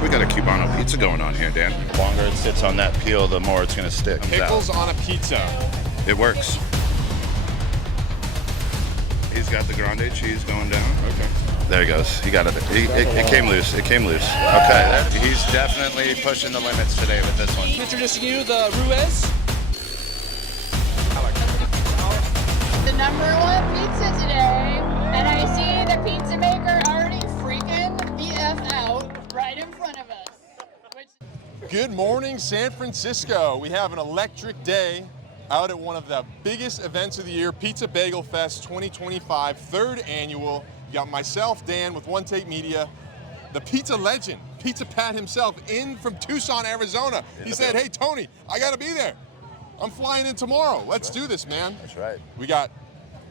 think we got a Cubano pizza going on here, Dan. The longer it sits on that peel, the more it's gonna stick. Pickles on a pizza. It works. He's got the grande cheese going down. Okay. There he goes. He got it. It came loose. It came loose. Okay. He's definitely pushing the limits today with this one. Introducing you the Ruiz. The #1 pizza today, and I see the pizza maker already freaking the F out right in front of us. Good morning, San Francisco. We have an electric day out at one of the biggest events of the year, Pizza Bagel Fest 2025, third annual. You got myself, Dan, with OneTake Media, the pizza legend, Pizza Pat himself, in from Tucson, Arizona. He said, hey, Tony, I got to be there. I'm flying in tomorrow. Let's do this, man. That's right. We got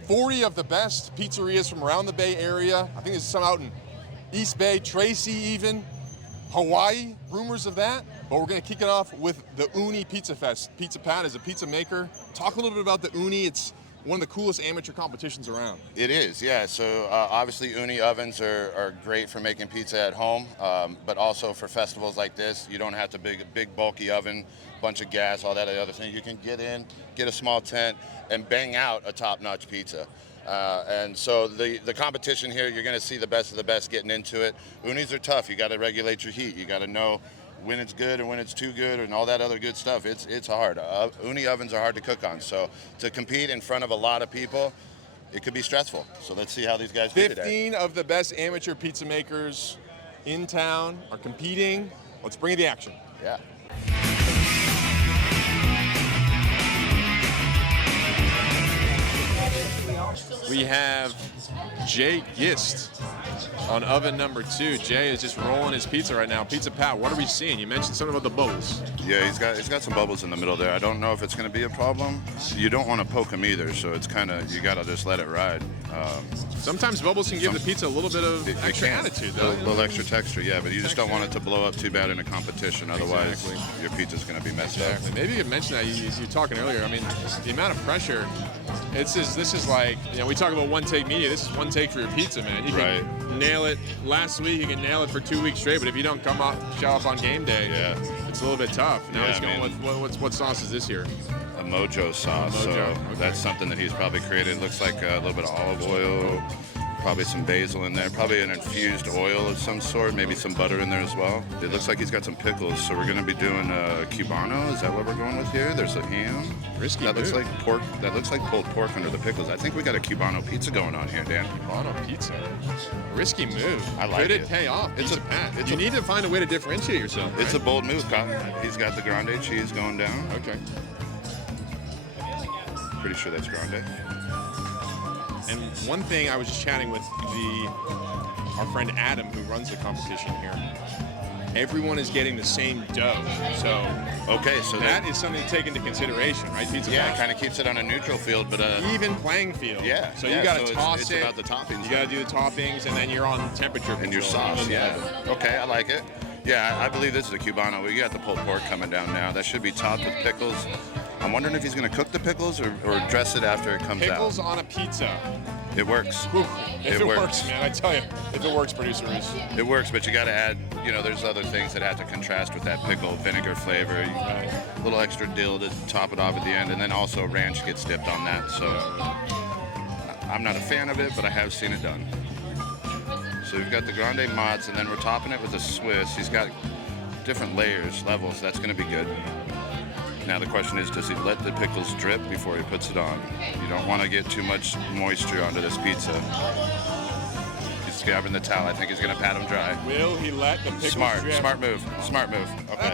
40 of the best pizzerias from around the Bay Area. I think there's some out in East Bay, Tracy even, Hawaii, rumors of that. But we're going to kick it off with the Ooni Pizza Fest. Pizza Pat is a pizza maker. Talk a little bit about the Ooni. It's one of the coolest amateur competitions around. It is, yeah. So obviously Ooni ovens are great for making pizza at home, but also for festivals like this. You don't have to big bulky oven, bunch of gas, all that other thing. You can get in, get a small tent, and bang out a top-notch pizza. And so the competition here, you're going to see the best of the best getting into it. Oonis are tough. You got to regulate your heat. You got to know when it's good and when it's too good and all that other good stuff. It's hard. Ooni ovens are hard to cook on. So to compete in front of a lot of people, it could be stressful. So let's see how these guys do today. 15 of the best amateur pizza makers in town are competing. Let's bring you the action. Yeah. We have Jay Gist on oven number 2. Jay is just rolling his pizza right now. Pizza Pat, what are we seeing? You mentioned something about the bubbles. Yeah, he's got some bubbles in the middle there. I don't know if it's going to be a problem. You don't want to poke him either, so it's kind of, you got to just let it ride. Sometimes bubbles can give the pizza a little bit of extra attitude, though. A little extra texture, yeah, but you just don't want it to blow up too bad in a competition. Otherwise, your pizza's going to be messed up. Maybe you could mention that. You were talking earlier. I mean, the amount of pressure. This is like, we talk about OneTake Media. This is one take for your pizza, man. You can nail it last week. You can nail it for 2 weeks straight. But if you don't show up on game day, it's a little bit tough. Now he's going with what sauce is this here? A mojo sauce. Okay. That's something that he's probably created. It looks like a little bit of olive oil, probably some basil in there, probably an infused oil of some sort, maybe some butter in there as well. It looks like he's got some pickles, so we're going to be doing a Cubano. Is that what we're going with here? There's a ham. Risky that looks move. like pork. That looks like pulled pork under the pickles. I think we got a Cubano pizza going on here, Dan. Cubano pizza. Risky move. I like Could it pay off? You need to find a way to differentiate yourself. It's a bold move, Cotton. He's got the grande cheese going down. Okay. Pretty sure that's grande. And one thing, I was just chatting with our friend Adam, who runs the competition here. Everyone is getting the same dough, so that is something to take into consideration, right? Pizza. Yeah, it kind of keeps it on a neutral field, but even playing field. Yeah. So you got to toss it's it. About the toppings. You got to do the toppings, and then you're on temperature control. And your sauce. Yeah. Okay, I like it. Yeah, I believe this is a Cubano. We got the pulled pork coming down now. That should be topped with pickles. I'm wondering if he's going to cook the pickles or dress it after it comes out. Pickles on a pizza. It works. If it works, man, I tell you, if it works, producers. It works, but you got to add, there's other things that have to contrast with that pickle, vinegar flavor, a little extra dill to top it off at the end, and then also ranch gets dipped on that. So I'm not a fan of it, but I have seen it done. So we've got the grande mozz, and then we're topping it with a Swiss. He's got different layers, levels. That's going to be good. Now the question is, does he let the pickles drip before he puts it on? You don't want to get too much moisture onto this pizza. He's grabbing the towel. I think he's going to pat them dry. Will he let the pickles drip? Smart move. Okay.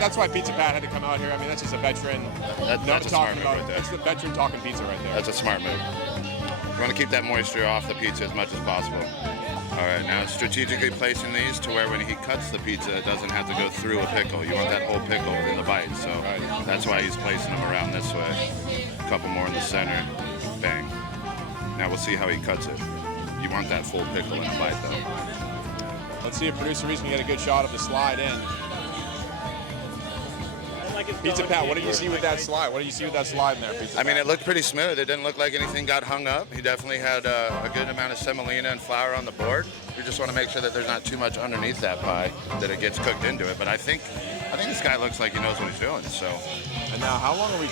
That's why Pizza Pat had to come out here. I mean, that's just a veteran. That's a smart move right there. That's the veteran talking pizza right there. That's a smart move. You want to keep that moisture off the pizza as much as possible. All right, now strategically placing these to where when he cuts the pizza, it doesn't have to go through a pickle. You want that whole pickle in the bite, so that's why he's placing them around this way. A couple more in the center, bang. Now we'll see how he cuts it. You want that full pickle in the bite, though. Let's see if producer Reese can get a good shot of the slide in. I like Pizza Pat, what did you see with that slide? What did you see with that slide in there, Pizza I mean, Pat? it looked pretty smooth. It didn't look like anything got hung up. He definitely had a good amount of semolina and flour on the board. We just want to make sure that there's not too much underneath that pie, that it gets cooked into it. But I think this guy looks like he knows what he's doing. So. And now, how long are we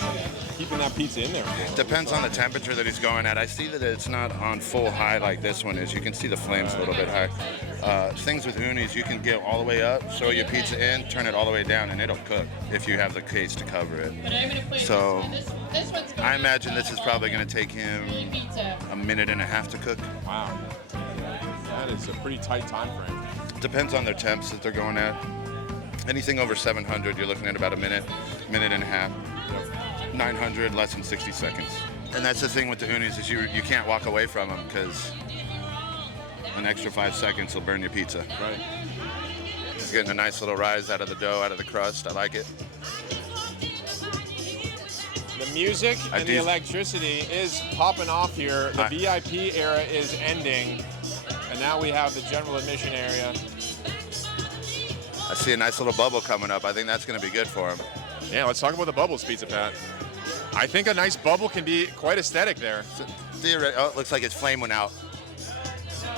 keeping that pizza in there for? Depends on the temperature that he's going at. I see that it's not on full high like this one is. You can see the flames a little bit high. Things with unis, you can get all the way up, throw your pizza in, turn it all the way down, and it'll cook if you have the case to cover it. So I imagine this is probably going to take him a minute and a half to cook. Wow. That is a pretty tight time frame. Depends on their temps that they're going at. Anything over 700, you're looking at about a minute and a half. 900, less than 60 seconds. And that's the thing with the unis is you can't walk away from them because an extra 5 seconds will burn your pizza. Right. It's getting a nice little rise out of the dough, out of the crust. I like it. The music and the electricity is popping off here. The VIP era is ending, and now we have the general admission area. I see a nice little bubble coming up. I think that's going to be good for him. Yeah, let's talk about the bubbles, Pizza Pat. I think a nice bubble can be quite aesthetic there. Oh, it looks like his flame went out.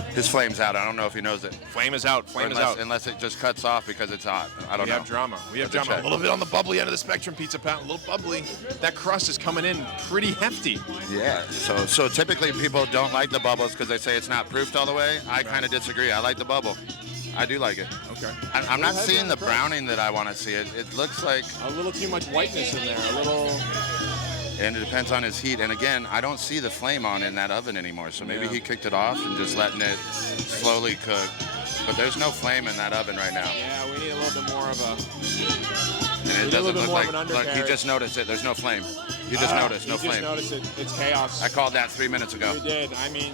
His flame's out. I don't know if he knows it. Flame is out. Flame is out. Unless it just cuts off because it's hot. I don't know. We have drama. We have drama. A little bit on the bubbly end of the spectrum, Pizza Pat. A little bubbly. That crust is coming in pretty hefty. Yeah. So typically people don't like the bubbles because they say it's not proofed all the way. I kind of disagree. I like the bubble. I do like it. Okay. I'm not seeing the browning that I want to see. It looks like a little too much whiteness in there. A little. And it depends on his heat. And again, I don't see the flame on in that oven anymore. So maybe he kicked it off and just letting it slowly cook. But there's no flame in that oven right now. Yeah, we need a little bit more of a. And it doesn't look like. Look, he just noticed it. There's no flame. You just noticed no flame. You just noticed it. It's chaos. I called that 3 minutes ago. You did. I mean.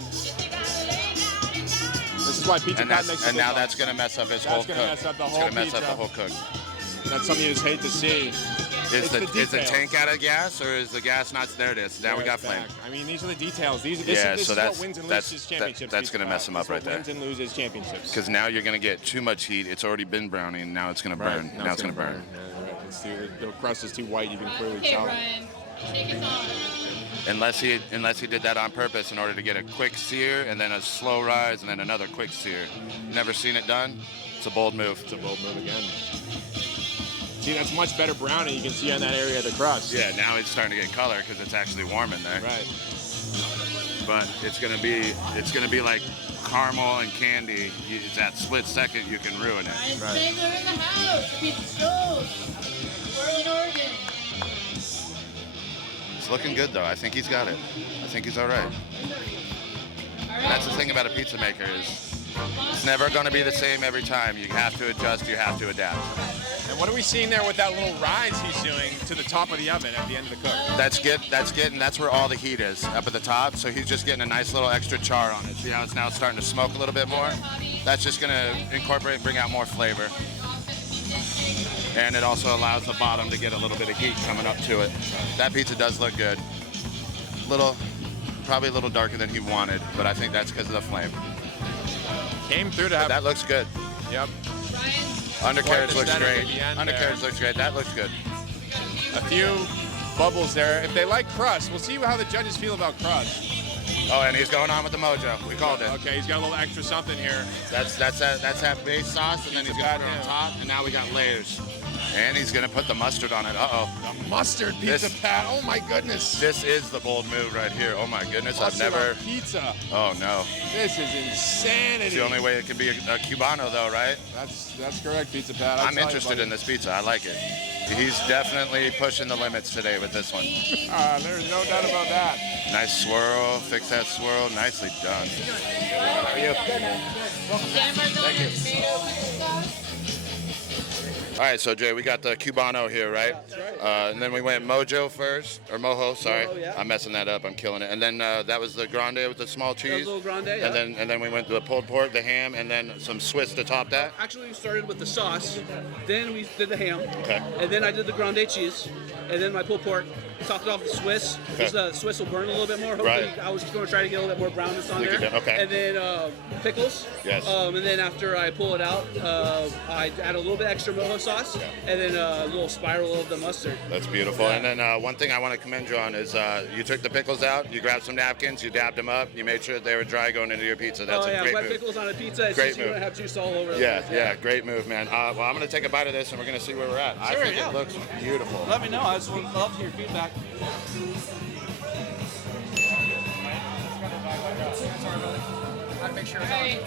This is why Pizza Pat makes and now that's going to mess up his whole cook. That's going to mess up the whole pizza. It's going to mess up the whole cook. That's something you just hate to see. Is the tank out of gas or is the gas not there? It is. Now we got flame. I mean, these are the details. This so is what wins and loses championships. That's going to mess them up right there. Wins and loses championships. Because now you're going to get too much heat. It's already been browning. Now it's going to burn. Now it's going to burn. The crust is too white. You can clearly tell. Ryan, take us on. Unless he did that on purpose in order to get a quick sear and then a slow rise and then another quick sear. Never seen it done. It's a bold move. It's a bold move again. See, that's much better browning you can see on that area of the crust. Yeah, now it's starting to get color because it's actually warm in there. Right. But it's gonna be like caramel and candy. It's that split second you can ruin it. Ryan Spangler in the house. Pizza Skulls. Portland, Oregon. It's looking good though. I think he's got it. I think he's all right. And that's the thing about a pizza maker is it's never going to be the same every time. You have to adjust. You have to adapt. And what are we seeing there with that little rise he's doing to the top of the oven at the end of the cook? That's where all the heat is, up at the top. So he's just getting a nice little extra char on it. See how it's now starting to smoke a little bit more? That's just going to incorporate and bring out more flavor. And it also allows the bottom to get a little bit of heat coming up to it. That pizza does look good. Probably a little darker than he wanted, but I think that's because of the flame. Came through to have. That looks good. Yep. Undercarriage looks great. Undercarriage looks great. That looks good. A few bubbles there. If they like crust, we'll see how the judges feel about crust. Oh, and he's going on with the mojo. We called it. Okay, he's got a little extra something here. That's that base sauce, and then he's got it on top, and now we got layers. And he's gonna put the mustard on it. Uh-oh. The mustard Pizza Pat. Oh my goodness. This is the bold move right here. Oh my goodness. Mustard I've never. On pizza. Oh no. This is insanity. It's the only way it can be a Cubano though, right? That's correct, Pizza Pat. I'm interested in this pizza. I like it. He's definitely pushing the limits today with this one. There's no doubt about that. Nice swirl. Fix that swirl. Nicely done. How are you? Thank you. All right, so Jay, we got the Cubano here, right? And then we went Mojo first, or Mojo, sorry. Mojo, yeah. I'm messing that up. I'm killing it. And then that was the grande with the small cheese. A little grande, yeah. And then we went to the pulled pork, the ham, and then some Swiss to top that. Actually, we started with the sauce, then we did the ham, Okay. and then I did the grande cheese, and then my pulled pork. Topped it off with Swiss. Okay. Just the Swiss will burn a little bit more. Hopefully, Right. I was just going to try to get a little bit more brownness on there. Okay. And then pickles. Yes. And then after I pull it out, I add a little bit extra mojo sauce, and then a little spiral of the mustard. That's beautiful. And then one thing I want to commend you on is you took the pickles out, you grabbed some napkins, you dabbed them up, you made sure that they were dry going into your pizza. That's a great wet move. pickles on a pizza. It's Great just, you move. don't have juice all over. Yeah, great move, man. Well, I'm going to take a bite of this and we're going to see where we're at. I think it looks beautiful. Let me know. I just would love to hear feedback. Alright,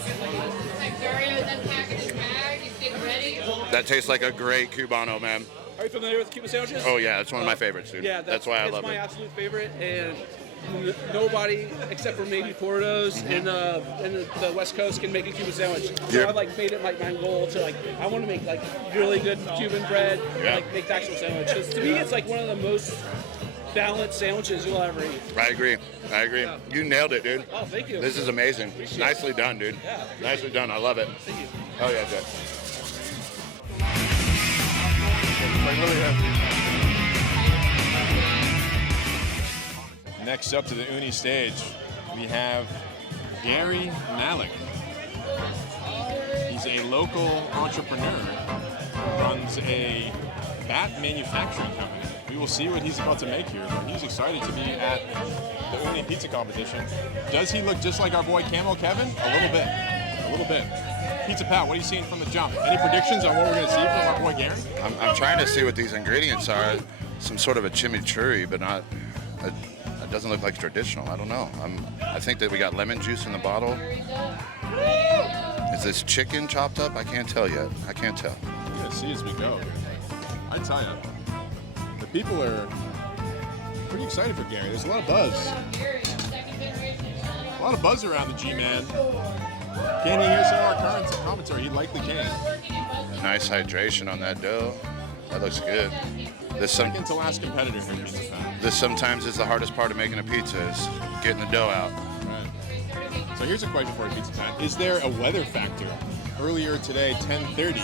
Victoria, then package your bag. You get ready. That tastes like a great Cubano, man. Are you familiar with Cuban sandwiches? Oh, yeah, it's one of my favorites, dude. Yeah, that's why I love It's my it. absolute favorite, and nobody except for maybe Portos in the West Coast can make a Cuban sandwich. So Yep. I've like made it like my goal to like I want to make like really good Cuban bread, Yeah. like make the actual sandwich. 'Cause to me, it's like one of the most balanced sandwiches you'll ever eat. I agree. Yeah. You nailed it, dude. Oh, thank you. This is amazing. Appreciate Nicely done, dude. Yeah. Nicely done. I love it. Thank you. Oh, yeah, good. Next up to the Ooni stage, we have Gary Malik. He's a local entrepreneur who runs a bat manufacturing company. We will see what he's about to make here, but he's excited to be at the Ooni Pizza Competition. Does he look just like our boy Camo Kevin? A little bit. A little bit. Pizza Pat, what are you seeing from the jump? Any predictions on what we're going to see from our boy Gary? I'm trying to see what these ingredients are. Some sort of a chimichurri, but not. It doesn't look like traditional. I don't know. I think that we got lemon juice in the bottle. Is this chicken chopped up? I can't tell yet. I can't tell. We're going to see as we go. I tell you, the people are pretty excited for Gary. There's a lot of buzz. A lot of buzz around the G-Man. Can you hear some of our current commentary? He likely can. Nice hydration on that dough. That looks good. Second to last competitor here, Pizza Pat. This sometimes is the hardest part of making a pizza is getting the dough out. Right. So here's a question for you, Pizza Pat. Is there a weather factor? Earlier today, 10:30,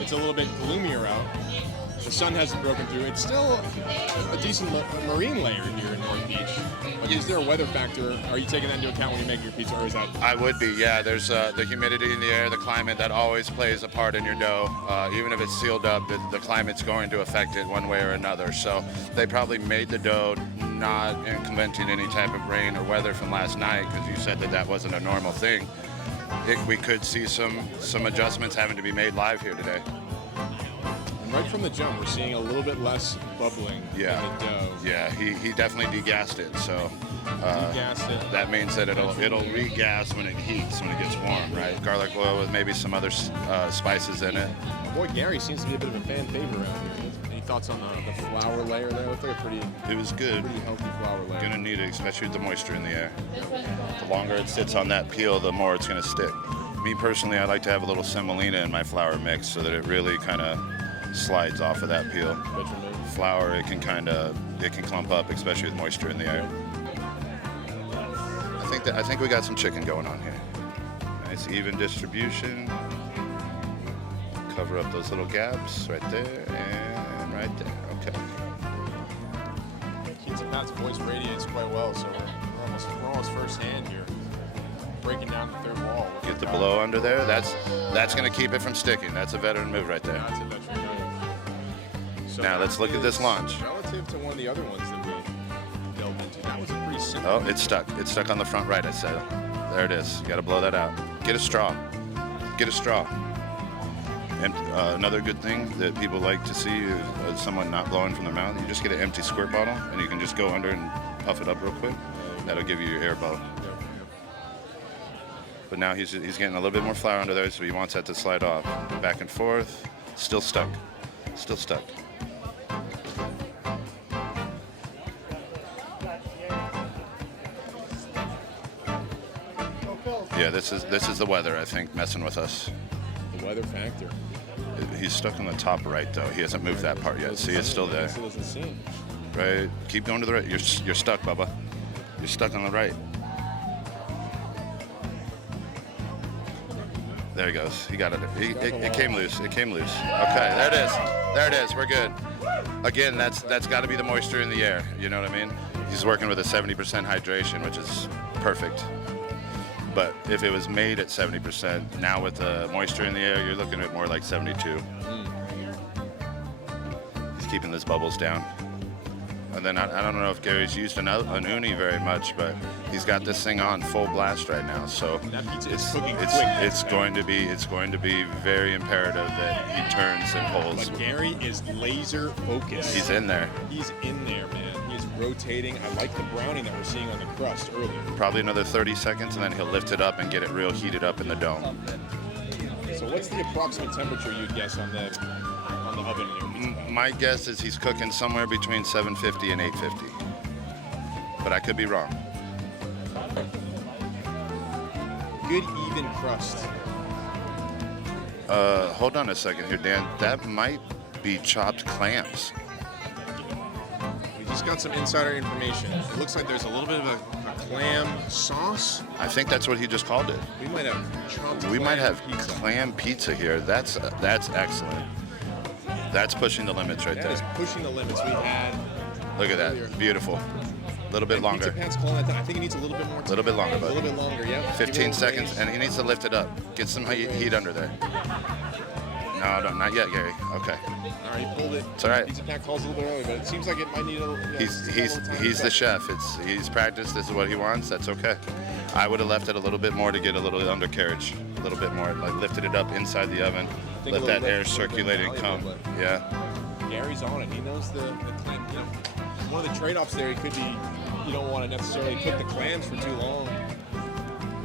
it's a little bit gloomier out. The sun hasn't broken through. It's still a decent marine layer here in North Beach. But is there a weather factor? Are you taking that into account when you make your pizza, or is that? I would be, yeah. There's the humidity in the air, the climate, that always plays a part in your dough. Even if it's sealed up, the climate's going to affect it one way or another. So they probably made the dough not implementing any type of rain or weather from last night, because you said that wasn't a normal thing. We could see some adjustments having to be made live here today. Right from the jump, we're seeing a little bit less bubbling in the dough. Yeah, he definitely degassed it. So Degassed it. that means that it'll regas when it heats, when it gets warm, right? Garlic oil with maybe some other spices in it. My boy Gary seems to be a bit of a fan favorite around here. Any thoughts on the flour layer there? Looks like a pretty It was good. healthy flour layer. Gonna need it, especially with the moisture in the air. The longer it sits on that peel, the more it's gonna stick. Me personally, I like to have a little semolina in my flour mix so that it really kind of slides off of that peel. Flour, it can clump up, especially with moisture in the air. I think we got some chicken going on here. Nice even distribution. Cover up those little gaps right there and right there. Okay. Pizza Pat's voice radiates quite well, so we're almost first hand here. Breaking down the third wall. Get the blow under there. That's going to keep it from sticking. That's a veteran move right there. That's a veteran move. So Now let's look at this launch. Relative to one of the other ones that we delved into, that was a pretty simple. Oh, it's stuck. It's stuck on the front right, I said. There it is. You got to blow that out. Get a straw. Get a straw. And another good thing that people like to see is someone not blowing from their mouth. You just get an empty squirt bottle, and you can just go under and puff it up real quick. That'll give you your air bubble. But now he's getting a little bit more flour under there, so he wants that to slide off. Back and forth. Still stuck. Still stuck. Yeah, this is the weather, I think, messing with us. The weather factor. He's stuck on the top right, though. He hasn't moved that part yet. See, it's still there. Still doesn't see. Right. Keep going to the right. You're stuck, Bubba. You're stuck on the right. There he goes. He got it. It came loose. It came loose. Okay, there it is. There it is. We're good. Again, that's got to be the moisture in the air. You know what I mean? He's working with a 70% hydration, which is perfect. But if it was made at 70%, now with the moisture in the air, you're looking at more like 72. He's keeping those bubbles down. And then I don't know if Gary's used an Ooni very much, but he's got this thing on full blast right now. So That pizza is cooking quick. it's going to be very imperative that he turns and pulls. But Gary is laser focused. He's in there. He's in there, man. He is rotating. I like the browning that we're seeing on the crust earlier. Probably another 30 seconds, and then he'll lift it up and get it real heated up in the dome. So what's the approximate temperature you'd guess on the oven in your pizza? My guess is he's cooking somewhere between 750 and 850. But I could be wrong. Good even crust. Hold on a second here, Dan. That might be chopped clams. We just got some insider information. It looks like there's a little bit of a clam sauce. I think that's what he just called it. We might have chopped We might have pizza. clam pizza here. That's excellent. That's pushing the limits right That is there. pushing the limits. We had Look at earlier. that. Beautiful. A little bit And longer. Pizza Pat's calling that down. I think it needs a little bit more time. A little bit longer, A bud. little bit longer, yeah. 15 seconds, and he needs to lift it up. Get some heat under there. No, not yet, Gary. Okay. All right, he pulled it. It's all right. Pizza Pat calls a little bit early, but it seems like it might need a little. He's the chef. He's practiced. This is what he wants. That's okay. I would have left it a little bit more to get a little undercarriage, a little bit more. Like lifted it up inside the oven, think a let little that air lift would have been circulate and come. valuable, Yeah. Gary's on it. He knows the clam. You know, one of the trade-offs there could be you don't want to necessarily cook the clams for too long.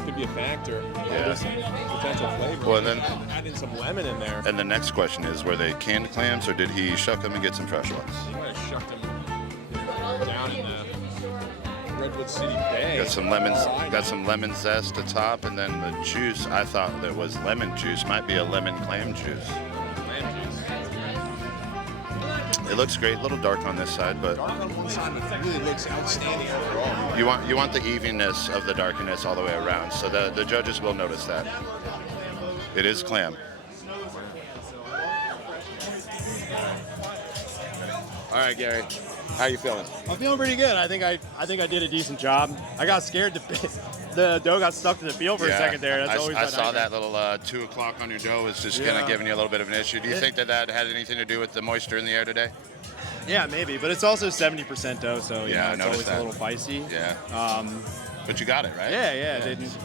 Could be a factor. Yeah. There's some potential flavor. Well, then- add in some lemon in there. And the next question is, were they canned clams or did he shuck them and get some fresh ones? You might have shucked them down in the Redwood City Bay. Got some lemons. Oh, I Got know. some lemon zest at top, and then the juice. I thought that was lemon juice. Might be a lemon clam juice. Lamb juice. It looks great. A little dark on this side, but Dark on one side, but it really looks outstanding overall. you want the evenness of the darkness all the way around. So the judges will notice that. It is clam. All right, Gary. How you feeling? I'm feeling pretty good. I think I did a decent job. I got scared the dough got stuck to the peel for a second there. That's always I my saw nightmare. that little 2 o'clock on your dough was just kind Yeah. of giving you a little bit of an issue. Do you think that had anything to do with the moisture in the air today? Yeah, maybe, but it's also 70% dough, so Yeah, I it's noticed always that. a little feisty. Yeah. But you got it, right? Yeah,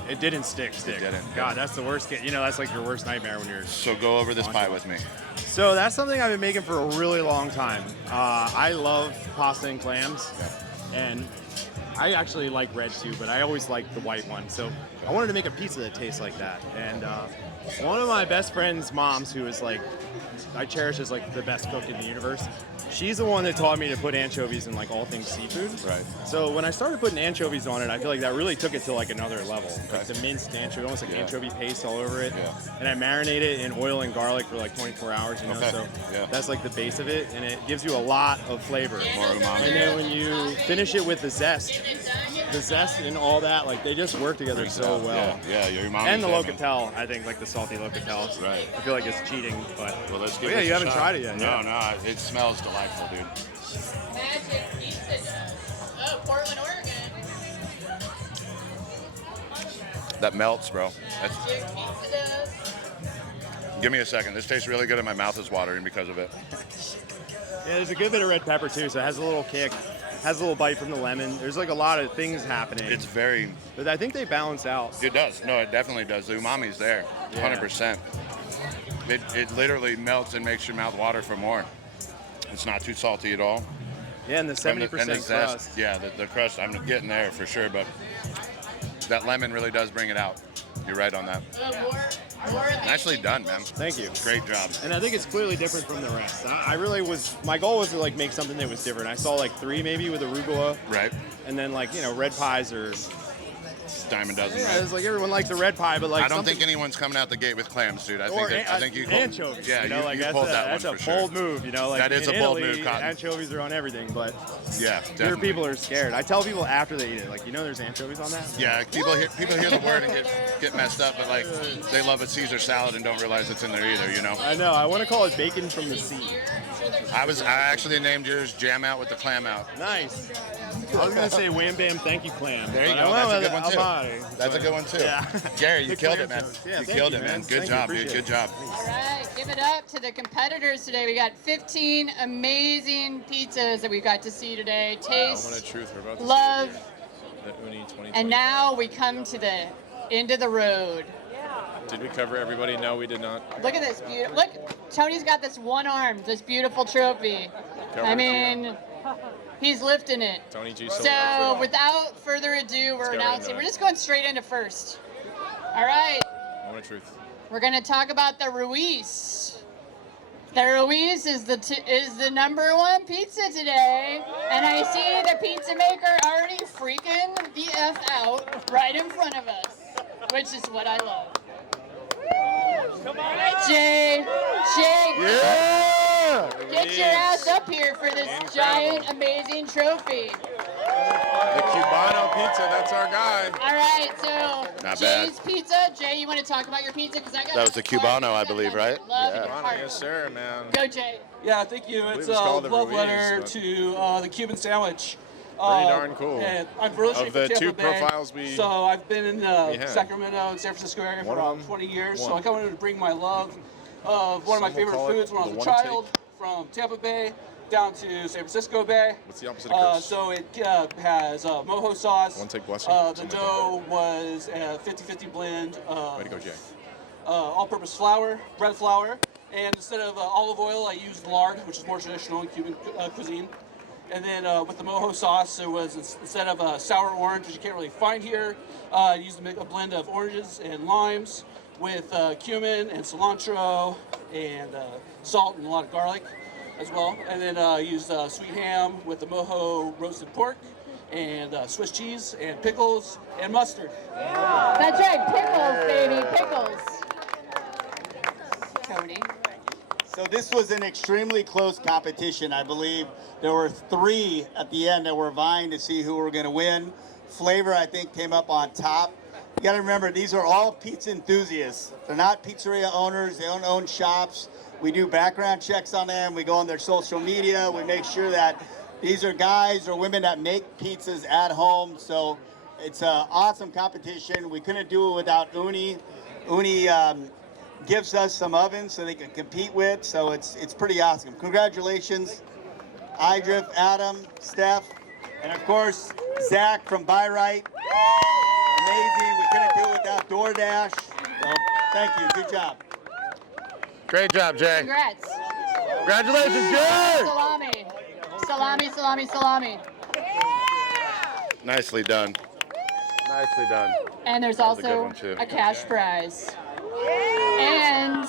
it didn't stick. didn't. God, that's the worst. That's like your worst nightmare when you're. So go over this pie with me. So that's something I've been making for a really long time. I love pasta and clams, and I actually like red too, but I always like the white one. So I wanted to make a pizza that tastes like that. And one of my best friend's moms, who is like, I cherish as like the best cook in the universe, she's the one that taught me to put anchovies in like all things seafood. Right. So when I started putting anchovies on it, I feel like that really took it to like another level. Like Okay. the minced anchovy, almost like Yeah. anchovy paste all over it. Yeah. And I marinate it in oil and garlic for like 24 hours, Okay. So Yeah. that's like the base of it, and it gives you a lot of flavor. More umami. And then when you finish it with the zest and all that, like they just work together so well. Yeah, your umami. And the Locatel, I think, like the salty Locatels. Right. I feel like it's cheating, but Well, let's Oh, give yeah, this you a haven't shot. tried it yet. No, yeah. no, it smells delightful, dude. Magic pizza dough. Oh, Portland, Oregon. That melts, bro. That's, Magic pizza dough. give me a second. This tastes really good and my mouth is watering because of it. Yeah, there's a good bit of red pepper too, so it has a little kick, has a little bite from the lemon. There's like a lot of things happening. It's very, But I think they balance out. it does. No, it definitely does. The umami's there, 100%. It literally melts and makes your mouth water for more. It's not too salty at all. Yeah, and the 70% and the zest, crust. yeah, the crust, I'm getting there for sure, but that lemon really does bring it out. You're right on that. More Nicely done, man. Thank you. Great job. And I think it's clearly different from the rest. I really was, my goal was to like make something that was different. I saw like 3 maybe with arugula, Right. and then like, red pies are, Dime a dozen, yeah, right? it's like everyone likes a red pie, but like I don't something- think anyone's coming out the gate with clams, dude. I or think you anchovies. Yeah, like you that's pulled a, that that's one a for bold sure. move, Like That is in a bold Italy, move, Cotton. anchovies are on everything, but Yeah, here definitely. people are scared. I tell people after they eat it, like, there's anchovies on that. Yeah, people hear the word and get messed up, but like they love a Caesar salad and don't realize it's in there either, you know? I know. I want to call it bacon from the sea. I actually named yours Jam Out with the Clam Out. Nice. I was gonna say Wham Bam Thank You Clam. There you but go. I That's a went good with one too. Amari. That's a good one too. Yeah. Jerry, you The killed clam it, man. toast. Yeah, You thank killed you, it, man. man. Good Thank you. job, dude. Appreciate Good job. All right, give it up to the competitors today. We got 15 amazing pizzas that we got to see today. Taste, Moment of truth. We're about to love, see it here. The Ooni 2020. and now we come to the end of the road. Did we cover everybody? No, we did not. Look at this beautiful. Look, Tony's got this one arm, this beautiful trophy. I mean, he's lifting it. Tony G. So without further ado, we're get right announcing. into We're it. just going straight into first. All right, Moment of truth. we're going to talk about the Ruiz. The Ruiz is the #1 pizza today, and I see the pizza maker already freaking the F out right in front of us, which is what I love. All right, Jay, Yeah. get your ass up here for this giant, amazing trophy. The Cubano pizza. That's our guy. All right, so Not Jay's bad. pizza. Jay, you want to talk about your pizza? Because I got That was the Cubano, I believe, right? Love Yeah. your Cubano, heart. yes, sir, man. Go, Jay. Yeah, thank you. believe It's it's a called love the Ruiz, letter but- to the Cuban sandwich. Pretty darn cool. And I'm originally Of the from Tampa two Bay, profiles we- so I've been in had. Sacramento and San Francisco area for One of about them 20 years. won. So I come in to bring my love of one of my Some will favorite call it foods when I the was a OneTake. child, from Tampa Bay down to San Francisco Bay. What's the opposite of curse? So it has mojo sauce. OneTake blessing? The Something like dough was a 50-50 blend of Way to go, Jay. all-purpose flour, bread flour, and instead of olive oil, I used lard, which is more traditional in Cuban cuisine. And then with the mojo sauce, there was, instead of a sour orange, which you can't really find here, I used a blend of oranges and limes with cumin and cilantro and salt and a lot of garlic as well. And then I used sweet ham with the mojo roasted pork and Swiss cheese and pickles and mustard. That's right, pickles, baby, pickles. Tony. So this was an extremely close competition. I believe there were 3 at the end that were vying to see who were going to win. Flavor, I think, came up on top. You got to remember, these are all pizza enthusiasts. They're not pizzeria owners. They don't own shops. We do background checks on them. We go on their social media. We make sure that these are guys or women that make pizzas at home. So it's an awesome competition. We couldn't do it without Ooni. Ooni gives us some ovens so they can compete with. So it's pretty awesome. Congratulations, Idrif, Adam, Steph, and of course, Zach from Buy Right. Amazing. We couldn't do it without DoorDash. So thank you. Good job. Great job, Jay. Congrats. Congratulations, Jay. Salami. Salami, salami, salami. Nicely done. Nicely done. And there's was a good also one, too. a cash prize. And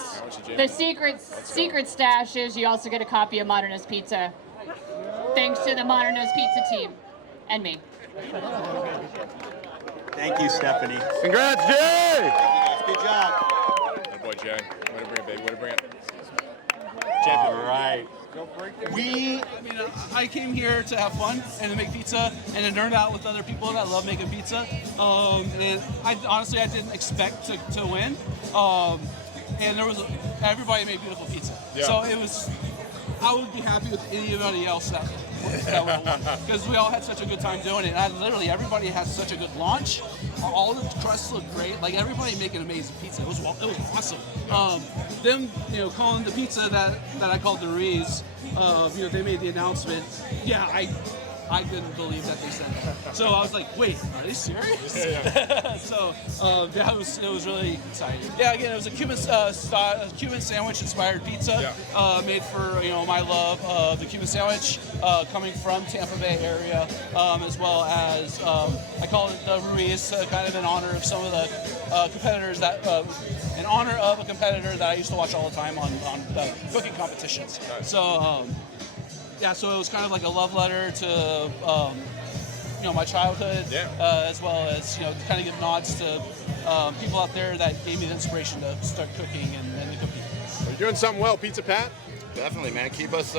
the secret stash is you also get a copy of Modernist Pizza. Thanks to the Modernist Pizza team and me. Thank you, Stephanie. Congrats, Jay. Good job. Good boy, Jay. Way to bring it, baby. Way to bring it. All right. I came here to have fun and to make pizza and to nerd out with other people that love making pizza. And I honestly didn't expect to win. And everybody made beautiful pizza. Yeah. So I would be happy with anybody else that would have won, because we all had such a good time doing it. And everybody had such a good launch. All the crusts looked great. Like, everybody making amazing pizza. It was awesome. Them, calling the pizza that I called the Ruiz, they made the announcement. Yeah, I couldn't believe that they said that. So I was like, wait, are they serious? So it was really exciting. Yeah, again, it was a Cuban sandwich inspired pizza made for my love of the Cuban sandwich, coming from Tampa Bay area, as well as I call it the Ruiz, kind of in honor of some of the competitors in honor of a competitor that I used to watch all the time on the cooking competitions. Nice. So. So it was kind of like a love letter to, my childhood, as well as, kind of give nods to people out there that gave me the inspiration to start cooking and to compete. You're doing something well, Pizza Pat. Definitely, man. Keep us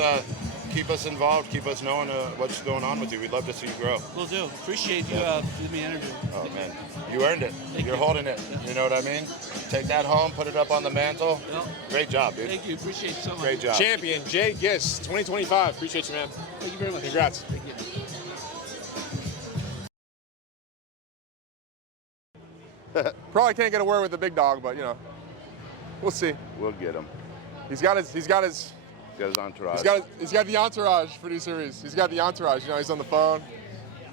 keep us involved. Keep us knowing what's going on with you. We'd love to see you grow. Will do. Appreciate you giving me energy. Oh, man. You earned it. Thank You're you. holding it. Yeah. You know what I mean? Take that home, put it up on the mantle. Yep. Great job, dude. Thank you. Appreciate it so much. Great job. Champion Jay Giss, 2025. Appreciate you, man. Thank you very much. Congrats. Thank you. Probably can't get a word with the big dog, but you know, we'll see. We'll get him. He's got his Got his entourage. he's got the entourage, producer Reese. He's got the entourage. You know, he's on the phone.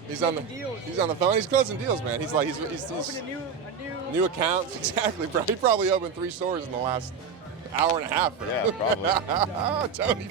He's on the phone. He's closing deals, man. He's Open a new accounts. Exactly, bro. He probably opened 3 stores in the last hour and a half. Yeah, probably. Tony.